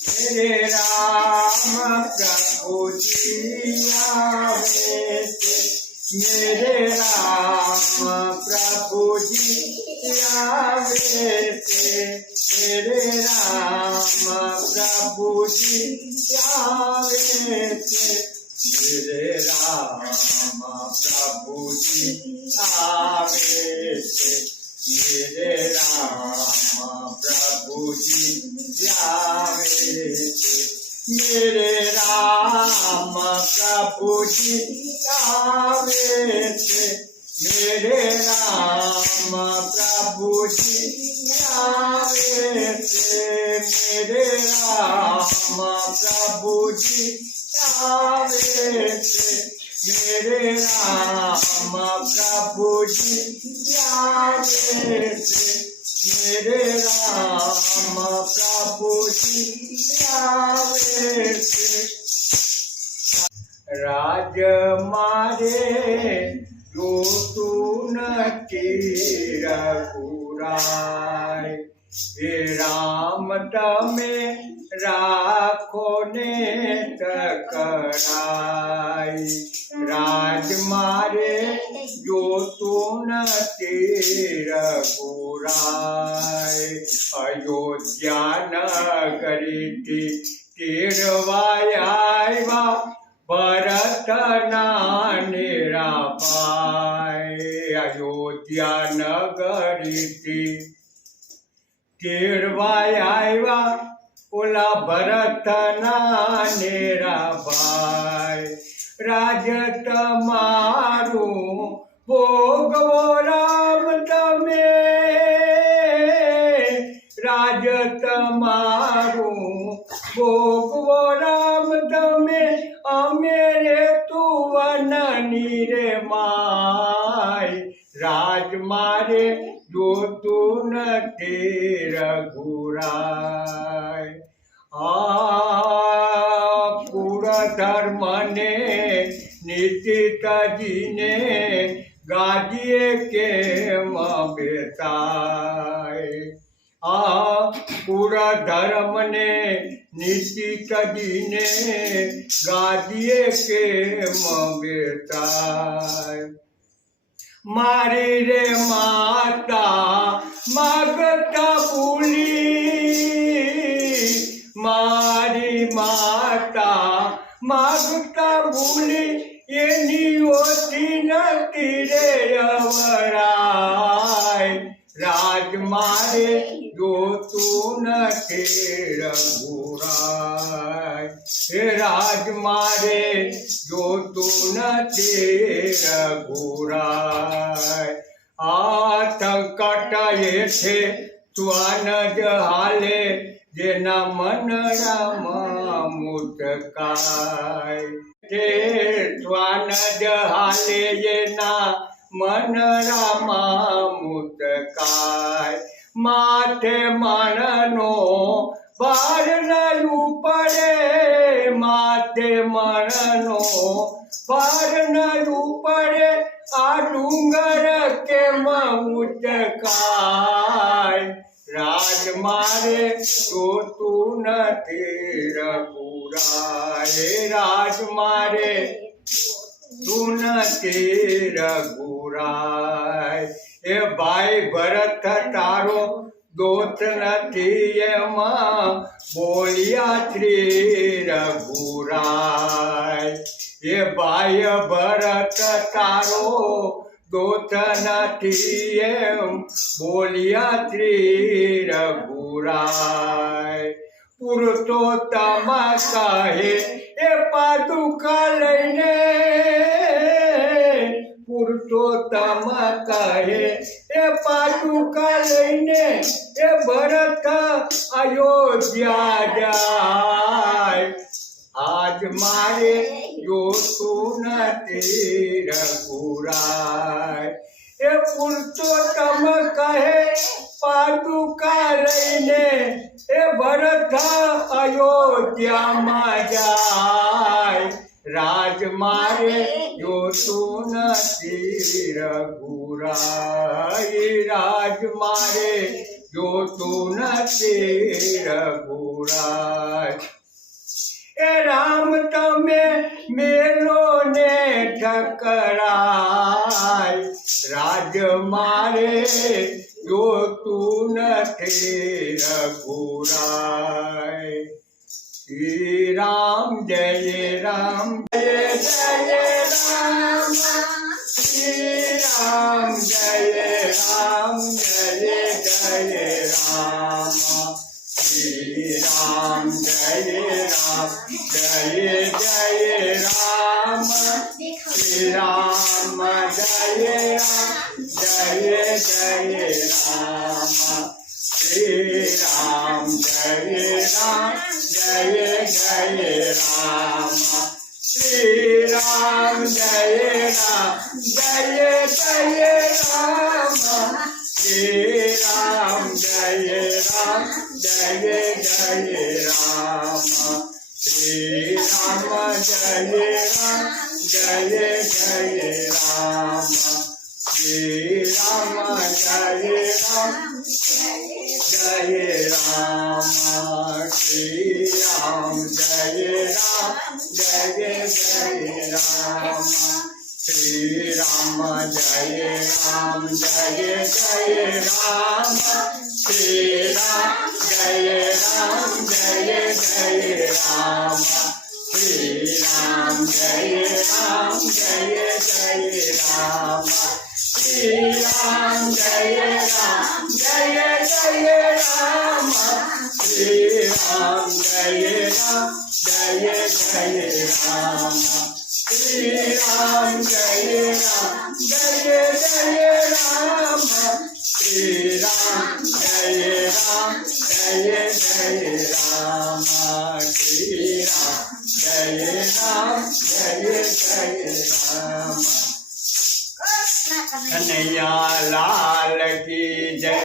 मेरे राम प्रभु जी आवे थे, मेरे राम प्रभु जी आवे थे, मेरे राम प्रभु जी आवे थे, मेरे राम प्रभु जी आवे थे, मेरे राम प्रभु जी आवे थे, मेरे राम प्रभु जी आवे थे, मेरे राम प्रभु जी आवे थे, मेरे राम प्रभु जी आवे थे, मेरे राम प्रभु जी आवे थे, मेरे राम प्रभु जी आवे थे। राज मारे जोतून तीर पुराय, हे राम तमे राखो ने टकराय, राज मारे जोतून तीर पुराय, अयोध्या नगरी तीरवाया भरत नानेरा पाय, अयोध्या नगरी तीरवाया ओला भरत नानेरा भाई, राज तमारू भोगवो राम तमे, राज तमारू भोगवो राम तमे, अमेरे तू वननी रे माय, राज मारे जो तू न रघुराय, कुल धर्म ने नीति तजीने गाजिए के बेताय, कुल धर्म ने नीति तजीने गाजिए के बेताय, मारी रे माता मागता भूली, मारी माता मागता भूली, एनी होती नती रे अवराय, राज मारे जो तू न रघुराय, हे राज मारे जो तू न रघुराय, संकट ये थे स्वान हाले, जेना मन राम मुटकाय, स्वान हाले जेना मन राम मुटकाय, माथे मननो बार नयू पड़े, माथे मननो बार नयू पड़े, आ डूंगर के मुचकाय, राज मारे तो तू न रघुराय, राज मारे तू न रघुराय, ए भाई भरत तारो दोत नथी एमां बोलिया श्री रघुराय, ये भाई भरत तारो दोत नथी एम बोलिया श्री रघुराय, पुरुषोत्तम कहे ए पादुका लईने, पुरुषोत्तम कहे ए पादुका लईने, ए भरत अयोध्या जाय, आज मारे जो तू न रघुराय, ए पुरुषोत्तम कहे पादुका लईने, ए भरत अयोध्या मा जाय, राज मारे जो तू न रघुराय, राज मारे જોતું નથી રઘુરાજ એ રામ તમે મેલો ને ઠકરાય રાજ મારે જોતું નથી રઘુરાય શ્રી રામ જય રામ જય જય રામ શ્રી રામ જય રામ જય જય રામ શ્રી રામ જય રામ જય જય રામ શ્રી રામ જય રામ જય જય રામ શ્રી રામ જય રામ જય જય રામ શ્રી રામ જય રામ જય જય રામ શ્રી રામ જય રામ જય જય રામ શ્રી રામ જય રામ જય જય રામ શ્રી રામ જય રામ જય રામ શ્રી રામ જય રામ જય જય રામ શ્રી રામ જય રામ જય જય રામ શ્રી રામ જય રામ જય જય રામ શ્રી રામ જય રામ જય જય રામ શ્રી રામ જય રામ જય જય રામ શ્રી રામ જય રામ જય જય રામ શ્રી રામ જય રામ જય જય રામ શ્રી રામ જય રામ જય જય રામ શ્રી રામ જય રામ જય જય રામ કનૈયા લાલ કી જય।